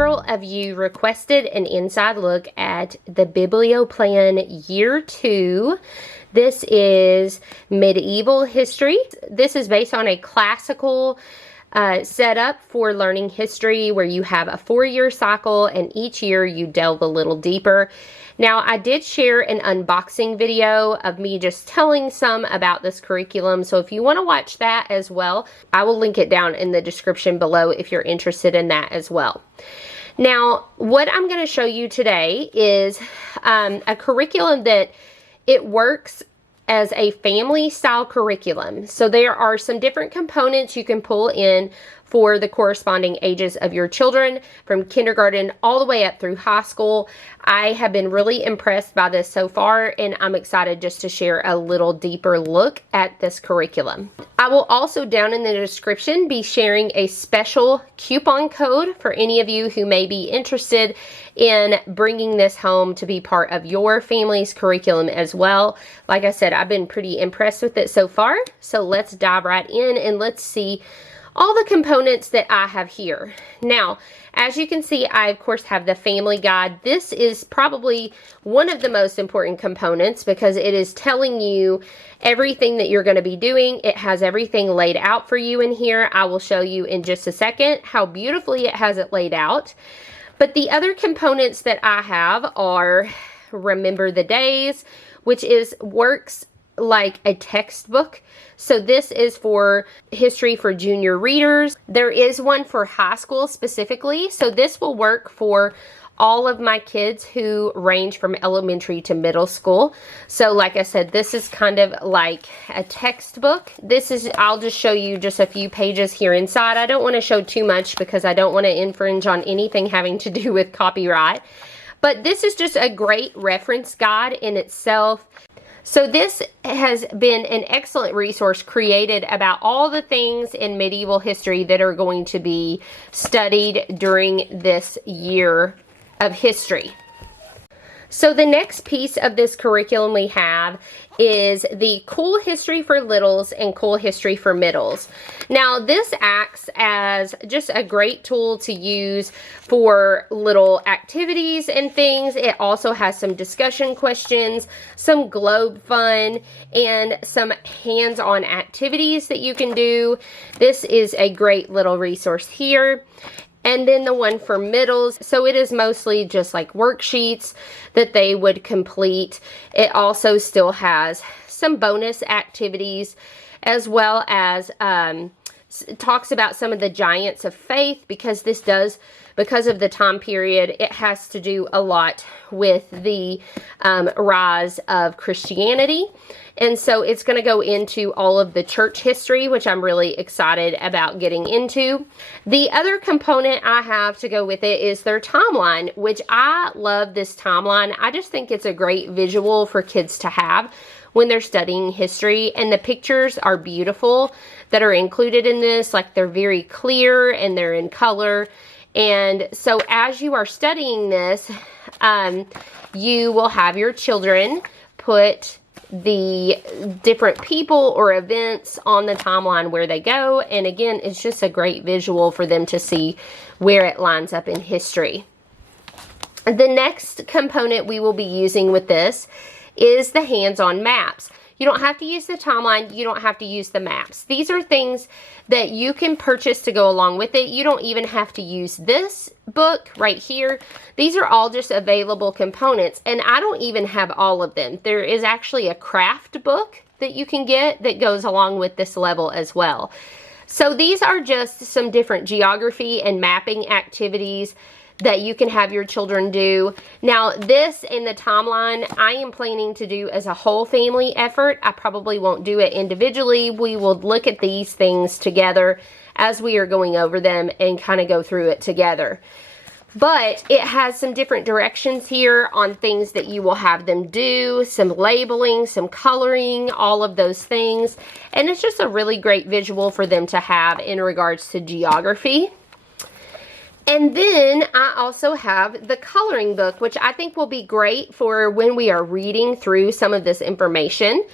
Several of you requested an inside look at the BiBLIOPLAN Year 2. This is medieval history. This is based on a classical setup for learning history where you have a 4-year cycle and each year you delve a little deeper. Now, I did share an unboxing video of me just telling some about this curriculum, so if you want to watch that as well, I will link it down in the description below if you're interested in that as well. Now, what I'm going to show you today is a curriculum that it works as a family style curriculum. So there are some different components you can pull in for the corresponding ages of your children from kindergarten all the way up through high school. I have been really impressed by this so far, and I'm excited just to share a little deeper look at this curriculum. I will also down in the description be sharing a special coupon code for any of you who may be interested in bringing this home to be part of your family's curriculum as well. Like I said, I've been pretty impressed with it so far, so let's dive right in and let's see all the components that I have here. Now, as you can see, I of course have the family guide. This is probably one of the most important components because it is telling you everything that you're going to be doing. It has everything laid out for you in here. I will show you in just a second how beautifully it has it laid out. But the other components that I have are Remember the Days, which works like a textbook. So this is for history for junior readers. There is one for high school specifically. So this will work for all of my kids who range from elementary to middle school. So like I said, this is kind of like a textbook. I'll just show you just a few pages here inside. I don't want to show too much because I don't want to infringe on anything having to do with copyright. But this is just a great reference guide in itself. So this has been an excellent resource created about all the things in medieval history that are going to be studied during this year of history. So the next piece of this curriculum we have is the Cool History for Littles and Cool History for Middles. Now this acts as just a great tool to use for little activities and things. It also has some discussion questions, some globe fun, and some hands-on activities that you can do. This is a great little resource here. And then the one for middles, so it is mostly just like worksheets that they would complete. It also still has some bonus activities as well as talks about some of the giants of faith because because of the time period, it has to do a lot with the rise of Christianity. And so it's going to go into all of the church history, which I'm really excited about getting into. The other component I have to go with it is their timeline, which I love this timeline. I just think it's a great visual for kids to have when they're studying history, and the pictures are beautiful that are included in this. Like, they're very clear and they're in color. And so as you are studying this, you will have your children put the different people or events on the timeline where they go. And again, it's just a great visual for them to see where it lines up in history. The next component we will be using with this is the hands-on maps. You don't have to use the timeline. You don't have to use the maps. These are things that you can purchase to go along with it. You don't even have to use this book right here. These are all just available components, and I don't even have all of them. There is actually a craft book that you can get that goes along with this level as well. So these are just some different geography and mapping activities that you can have your children do. Now, this in the timeline, I am planning to do as a whole family effort. I probably won't do it individually. We will look at these things together as we are going over them and kind of go through it together. But it has some different directions here on things that you will have them do, some labeling, some coloring, all of those things. And it's just a really great visual for them to have in regards to geography. And then I also have the coloring book, which I think will be great for when we are reading through some of this information.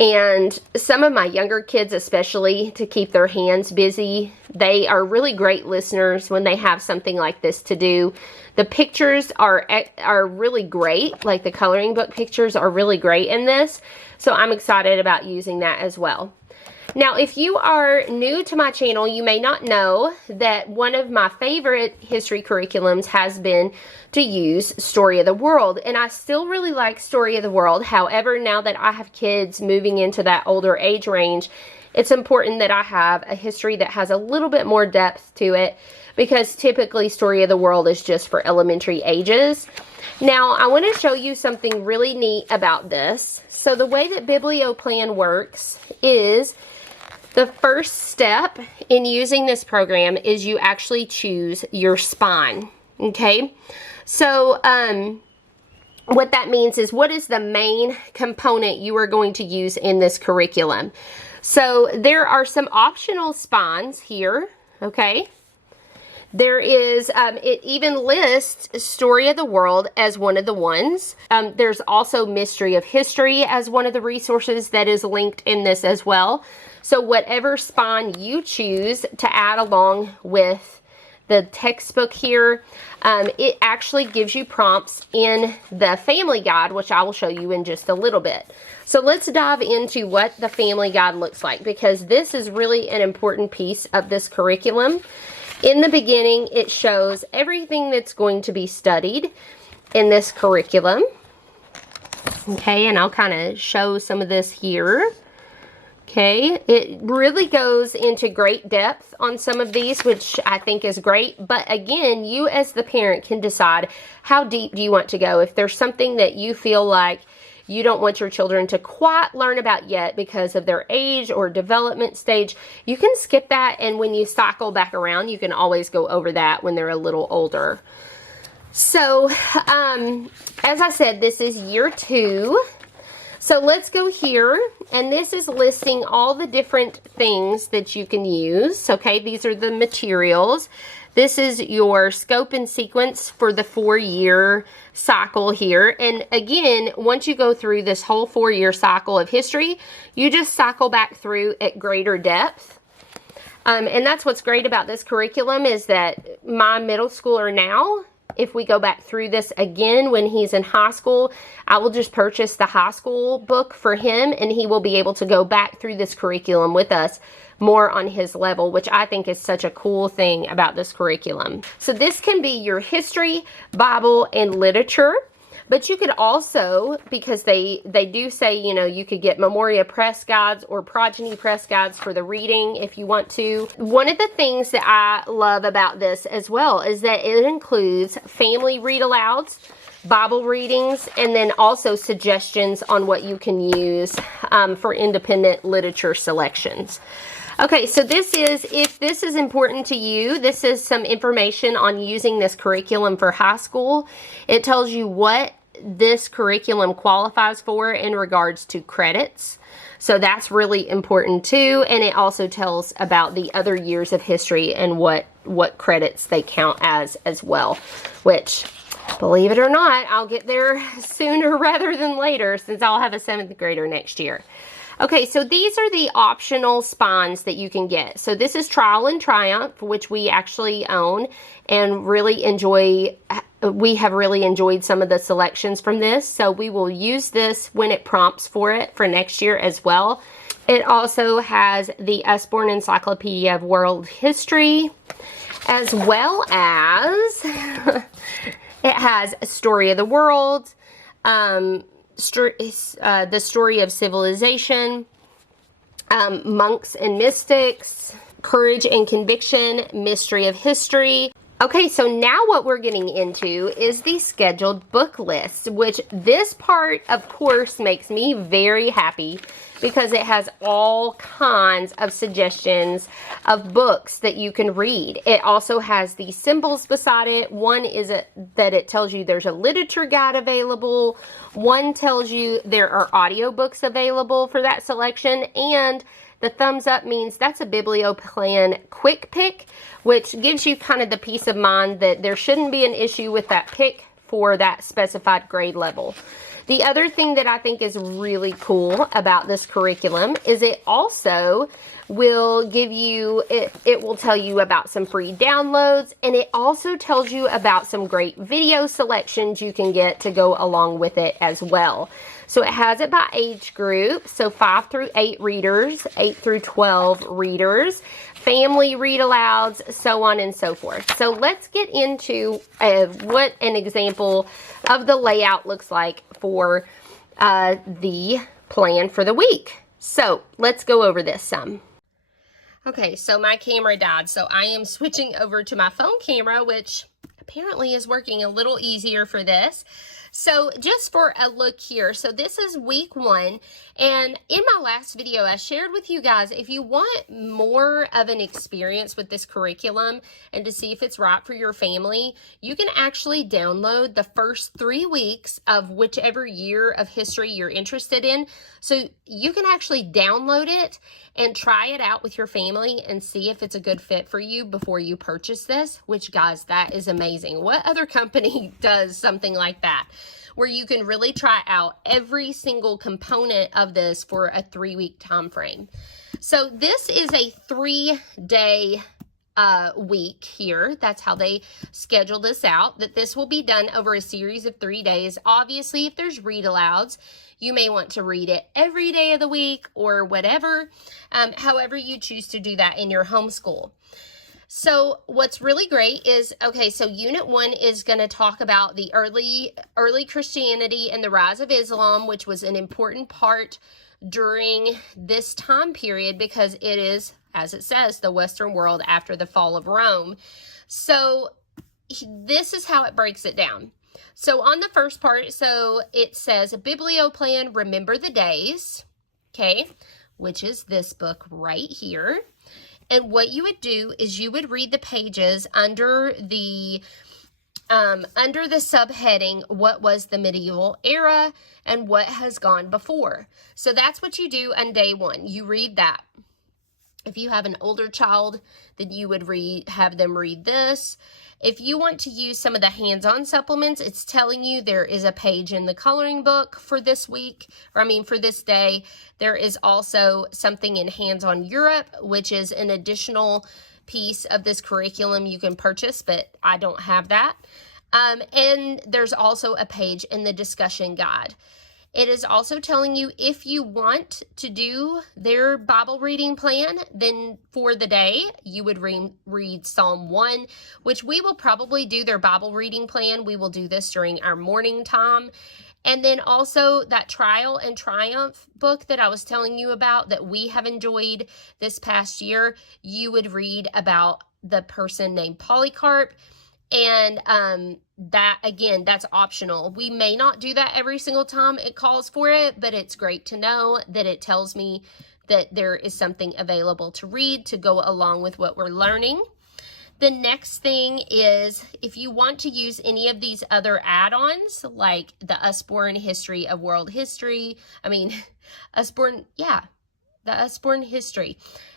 And some of my younger kids, especially, to keep their hands busy, they are really great listeners when they have something like this to do. The pictures are really great. Like the coloring book pictures are really great in this. So I'm excited about using that as well. Now, if you are new to my channel, you may not know that one of my favorite history curriculums has been to use Story of the World. And I still really like Story of the World. However, now that I have kids moving into that older age range, it's important that I have a history that has a little bit more depth to it, because typically Story of the World is just for elementary ages. Now, I want to show you something really neat about this. So the way that BiblioPlan works is the first step in using this program is you actually choose your spine, okay? So what that means is, what is the main component you are going to use in this curriculum? So there are some optional spines here, okay? There is, it even lists Story of the World as one of the ones. There's also Mystery of History as one of the resources that is linked in this as well. So whatever spine you choose to add along with the textbook here, it actually gives you prompts in the family guide, which I will show you in just a little bit. So let's dive into what the family guide looks like, because this is really an important piece of this curriculum. In the beginning, it shows everything that's going to be studied in this curriculum. Okay, and I'll kind of show some of this here. Okay, it really goes into great depth on some of these, which I think is great. But again, you as the parent can decide how deep do you want to go. If there's something that you feel like you don't want your children to quite learn about yet because of their age or development stage, you can skip that. And when you cycle back around, you can always go over that when they're a little older. So, as I said, this is year 2. So let's go here, and this is listing all the different things that you can use. Okay, these are the materials. This is your scope and sequence for the 4-year cycle here. And again, once you go through this whole 4-year cycle of history, you just cycle back through at greater depth. And that's what's great about this curriculum, is that my middle schooler now, if we go back through this again when he's in high school, I will just purchase the high school book for him, and he will be able to go back through this curriculum with us more on his level, which I think is such a cool thing about this curriculum. So this can be your history, Bible, and literature. But you could also, because they do say, you know, you could get Memoria Press guides or Progeny Press guides for the reading if you want to. One of the things that I love about this as well is that it includes family read-alouds, Bible readings, and then also suggestions on what you can use for independent literature selections. Okay, so this is, if this is important to you, this is some information on using this curriculum for high school. It tells you what this curriculum qualifies for in regards to credits. So that's really important too. And it also tells about the other years of history and what credits they count as well, which, believe it or not, I'll get there sooner rather than later, since I'll have a 7th grader next year. Okay, so these are the optional spines that you can get. So this is Trial and Triumph, which we actually own and really enjoy. We have really enjoyed some of the selections from this. So we will use this when it prompts for it for next year as well. It also has the Usborne Encyclopedia of World History, as well as it has Story of the World, the Story of Civilization, Monks and Mystics, Courage and Conviction, Mystery of History. Okay, so now what we're getting into is the scheduled book list, which this part, of course, makes me very happy because it has all kinds of suggestions of books that you can read. It also has the symbols beside it. One is that it tells you there's a literature guide available. One tells you there are audiobooks available for that selection, and the thumbs up means that's a BiblioPlan quick pick, which gives you kind of the peace of mind that there shouldn't be an issue with that pick for that specified grade level. The other thing that I think is really cool about this curriculum is it also will give you, it will tell you about some free downloads, and it also tells you about some great video selections you can get to go along with it as well. So it has it by age group, so 5 through 8 readers, 8 through 12 readers, family read alouds, so on and so forth. So let's get into what an example of the layout looks like for the plan for the week. So let's go over this some. Okay, so my camera died, so I am switching over to my phone camera, which apparently is working a little easier for this. So just for a look here, so this is week 1, and in my last video I shared with you guys, if you want more of an experience with this curriculum and to see if it's right for your family, you can actually download the first 3 weeks of whichever year of history you're interested in. So you can actually download it and try it out with your family and see if it's a good fit for you before you purchase this, which, guys, that is amazing. What other company does something like that, where you can really try out every single component of this for a 3-week time frame? So this is a 3-day week here. That's how they schedule this out, that this will be done over a series of 3 days. Obviously, if there's read alouds, you may want to read it every day of the week or whatever, however you choose to do that in your homeschool. So what's really great is, okay, so Unit 1 is going to talk about the early Christianity and the rise of Islam, which was an important part during this time period because it is, as it says, the Western world after the fall of Rome. So this is how it breaks it down. So on the first part, so it says, BIBLIOPLAN, Remember the Days, okay, which is this book right here. And what you would do is you would read the pages under the subheading, what was the medieval era and what has gone before. So that's what you do on day 1. You read that. If you have an older child, then you would have them read this. If you want to use some of the hands-on supplements, it's telling you there is a page in the coloring book for this week, or I mean for this day. There is also something in Hands-on Europe, which is an additional piece of this curriculum you can purchase, but I don't have that. And there's also a page in the discussion guide. It is also telling you if you want to do their Bible reading plan, then for the day, you would read Psalm 1, which we will probably do their Bible reading plan. We will do this during our morning time. And then also that Trial and Triumph book that I was telling you about that we have enjoyed this past year, you would read about the person named Polycarp. And that, again, that's optional. We may not do that every single time it calls for it, but it's great to know that it tells me that there is something available to read to go along with what we're learning. The next thing is, if you want to use any of these other add-ons, like the Usborne History of World History, the Usborne History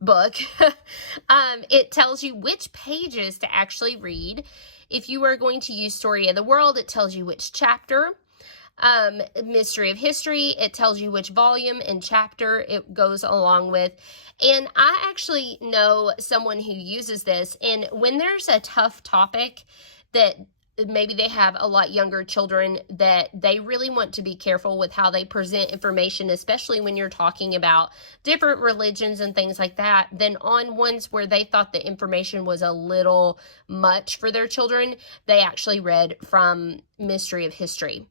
book, it tells you which pages to actually read. If you are going to use Story of the World, it tells you which chapter. Mystery of History, it tells you which volume and chapter it goes along with. And I actually know someone who uses this, and when there's a tough topic that maybe they have a lot younger children that they really want to be careful with how they present information, especially when you're talking about different religions and things like that, then on ones where they thought the information was a little much for their children, they actually read from Mystery of History.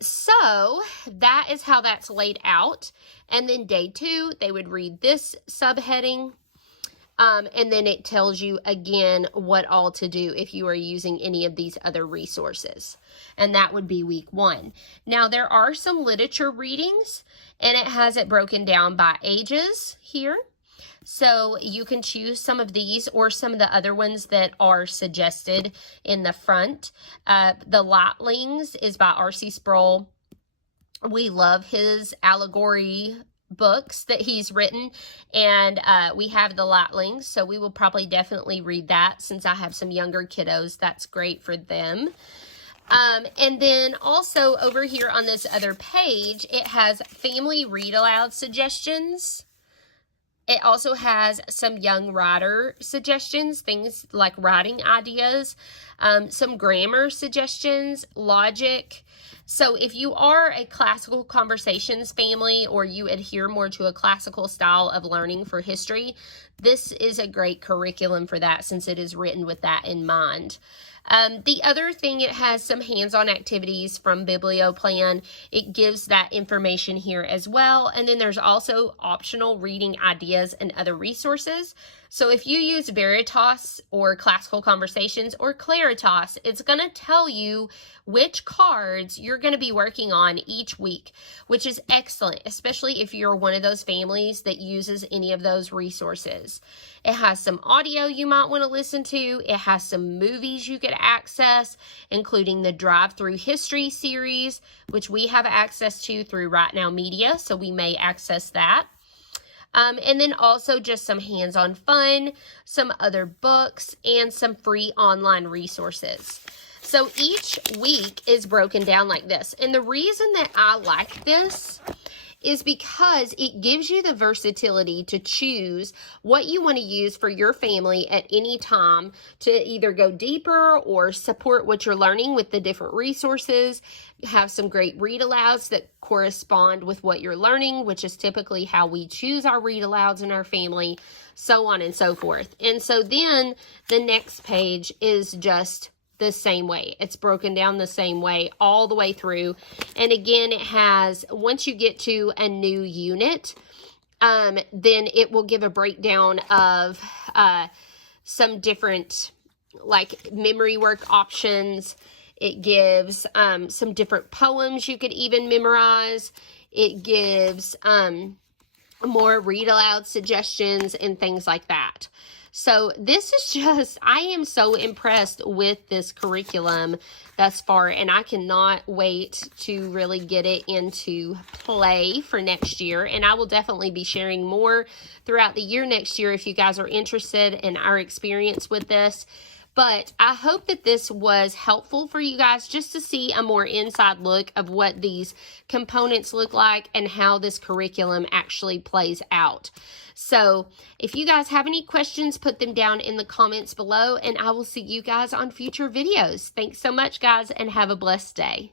So that is how that's laid out. And then day 2, they would read this subheading. And then it tells you again what all to do if you are using any of these other resources. And that would be week 1. Now there are some literature readings, and it has it broken down by ages here. So you can choose some of these or some of the other ones that are suggested in the front. The Lightlings is by R.C. Sproul. We love his allegory books that he's written, and we have the Lightlings, so we will probably definitely read that since I have some younger kiddos. That's great for them. And then also over here on this other page, it has family read aloud suggestions. It also has some young writer suggestions, things like writing ideas, some grammar suggestions, logic. So if you are a classical conversations family or you adhere more to a classical style of learning for history, this is a great curriculum for that since it is written with that in mind. The other thing, it has some hands-on activities from BiblioPlan. It gives that information here as well. And then there's also optional reading ideas and other resources. So if you use Veritas or Classical Conversations or Claritas, it's going to tell you which cards you're going to be working on each week, which is excellent, especially if you're one of those families that uses any of those resources. It has some audio you might want to listen to. It has some movies you could access, including the Drive-Through History series, which we have access to through Right Now Media, so we may access that. And then also just some hands-on fun, some other books, and some free online resources. So each week is broken down like this. And the reason that I like this is because it gives you the versatility to choose what you want to use for your family at any time to either go deeper or support what you're learning with the different resources. Have some great read alouds that correspond with what you're learning, which is typically how we choose our read alouds in our family, so on and so forth. And so then the next page is just the same way. It's broken down the same way all the way through. And again, it has, once you get to a new unit, then it will give a breakdown of some different like memory work options. It gives some different poems you could even memorize. It gives more read aloud suggestions and things like that. So this is just, I am so impressed with this curriculum thus far, and I cannot wait to really get it into play for next year. And I will definitely be sharing more throughout the year next year if you guys are interested in our experience with this. But I hope that this was helpful for you guys just to see a more inside look of what these components look like and how this curriculum actually plays out. So if you guys have any questions, put them down in the comments below, and I will see you guys on future videos. Thanks so much, guys, and have a blessed day.